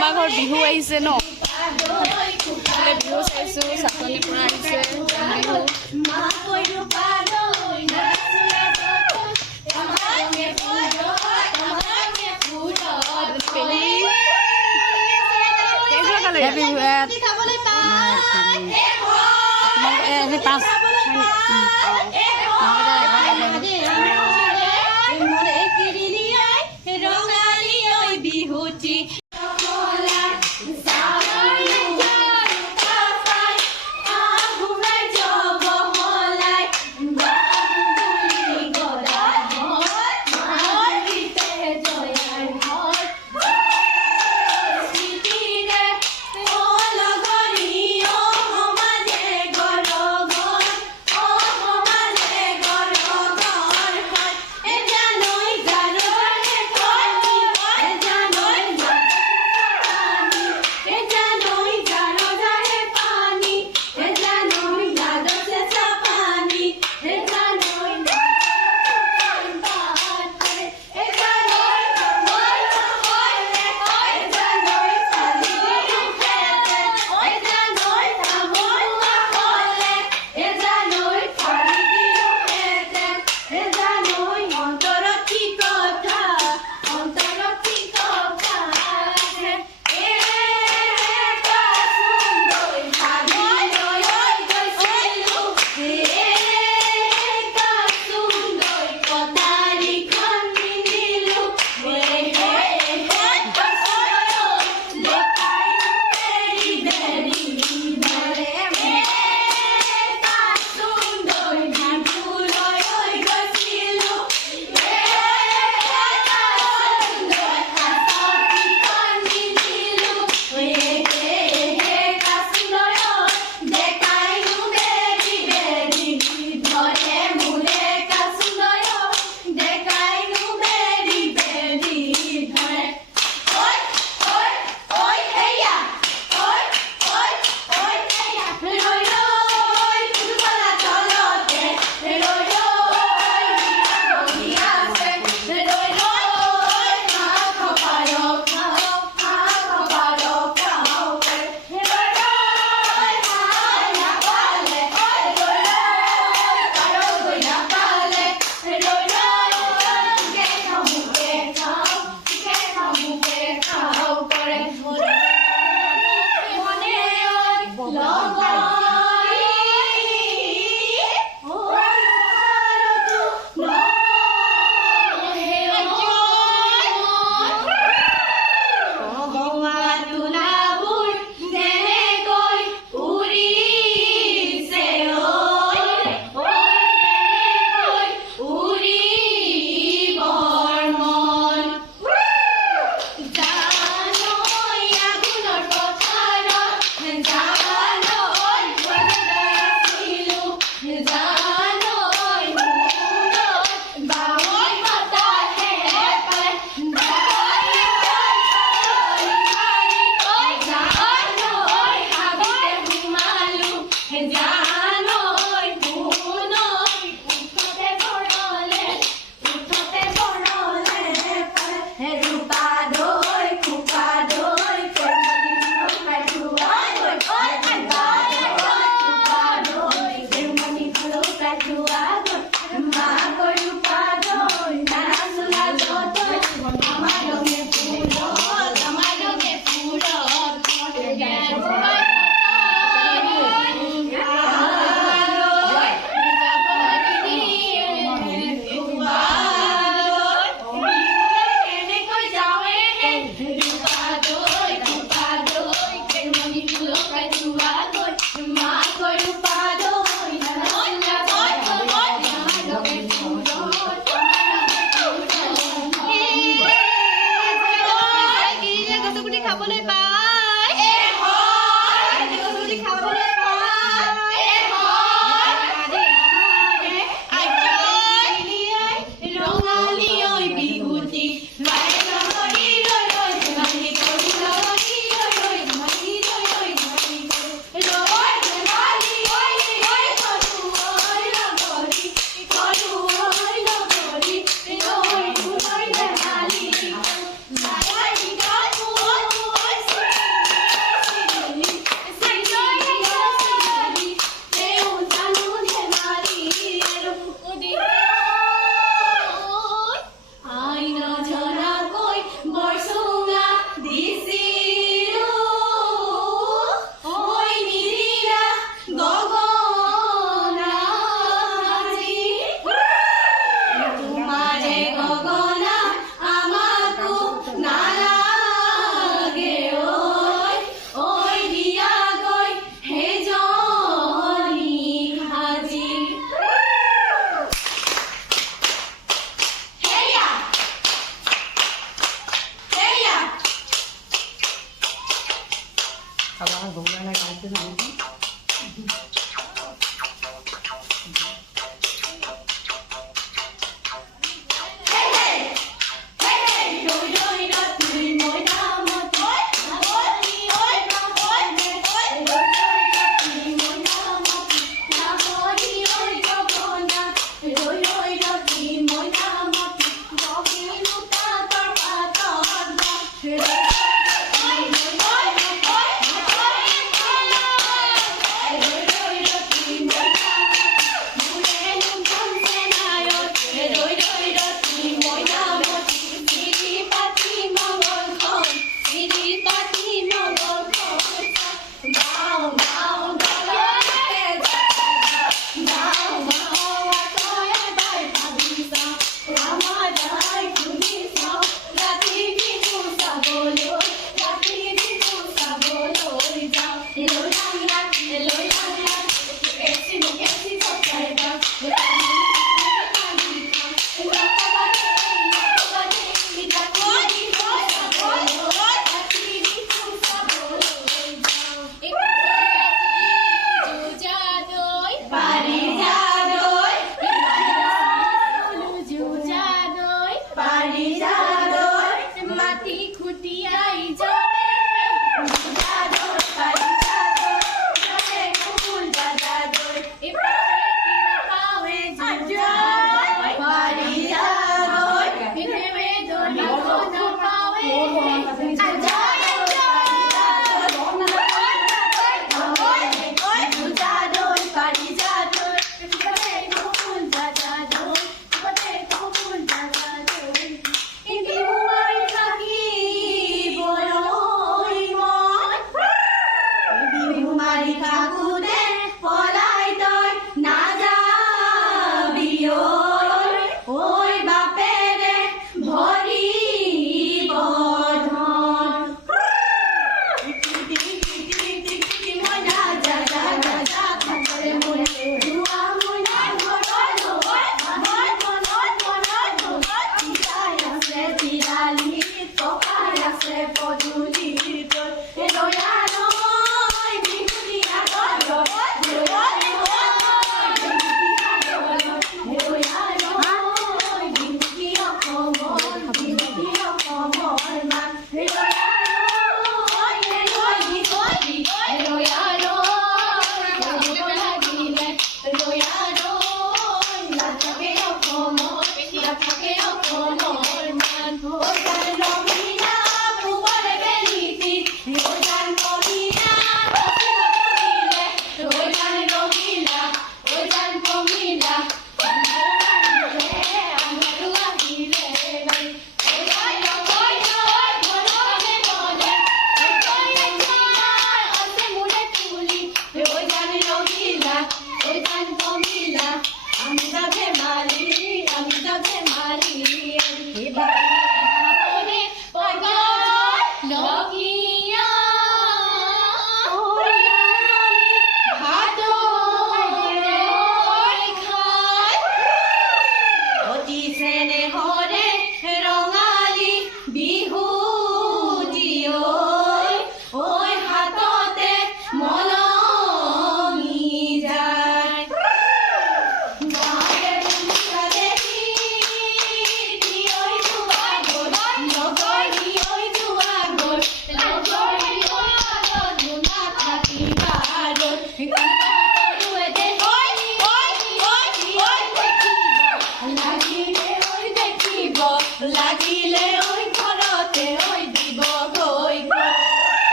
আমাৰ ঘৰত বিহু আহিছে ন বিহু চাইছোঁ চাকনিৰ পৰা আহিছে খাবা ভগৱানে গাইছে নহয়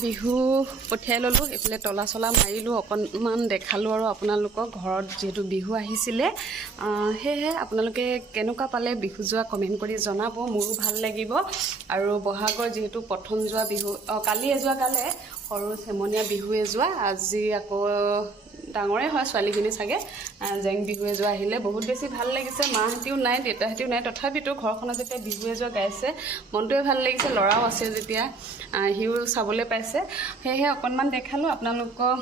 বিহু পঠিয়াই ল'লোঁ এইফালে তলা চলা মাৰিলোঁ অকণমান দেখালোঁ আৰু আপোনালোকক ঘৰত যিহেতু বিহু আহিছিলে সেয়েহে আপোনালোকে কেনেকুৱা পালে বিহু যোৱা কমেণ্ট কৰি জনাব মোৰো ভাল লাগিব আৰু বহাগৰ যিহেতু প্ৰথম যোৱা বিহু কালি এযোৱা গালে সৰু চেমনীয়া বিহু এযোৱা আজি আকৌ ডাঙৰে হয় ছোৱালীখিনি চাগে জেং বিহু এযোৱা আহিলে বহুত বেছি ভাল লাগিছে মাহঁতেও নাই দেউতাহঁতেও নাই তথাপিতো ঘৰখনত যেতিয়া বিহু এযোৱা গাইছে মনটোৱে ভাল লাগিছে ল'ৰাও আছে যেতিয়া সিও চাবলৈ পাইছে সেয়েহে অকণমান দেখালোঁ আপোনালোকক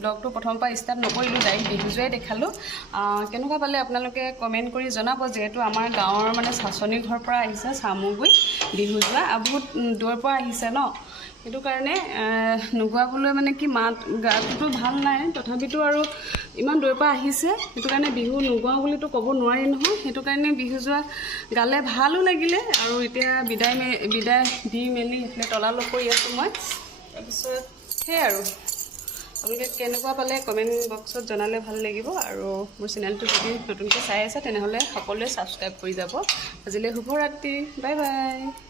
ব্লগটো প্ৰথমৰ পৰা ষ্টাৰ্ট নকৰিলোঁ ডাইৰেক্ট বিহুযোৱাই দেখালোঁ কেনেকুৱা পালে আপোনালোকে কমেণ্ট কৰি জনাব যিহেতু আমাৰ গাঁৱৰ মানে চাচনি ঘৰৰ পৰা আহিছে চামগুৰি বিহু যোৱা বহুত দূৰৰ পৰা আহিছে ন সেইটো কাৰণে নোগোৱাবলৈ মানে কি মাত গাটো ভাল নাই তথাপিতো আৰু ইমান দূৰৰ পৰা আহিছে সেইটো কাৰণে বিহু নোগোৱাওঁ বুলিতো ক'ব নোৱাৰি নহয় সেইটো কাৰণে বিহু যোৱা গালে ভালো লাগিলে আৰু এতিয়া বিদায় দি মেলি সেইফালে তলালো কৰি আছোঁ মই তাৰপিছত সেয়াই আৰু আপোনালোকে কেনেকুৱা পালে কমেণ্ট বক্সত জনালে ভাল লাগিব আৰু মোৰ চেনেলটো যদি নতুনকৈ চাই আছে তেনেহ'লে সকলোৱে ছাবস্ক্ৰাইব কৰি যাব আজিলৈ শুভৰাত্ৰি বাই বাই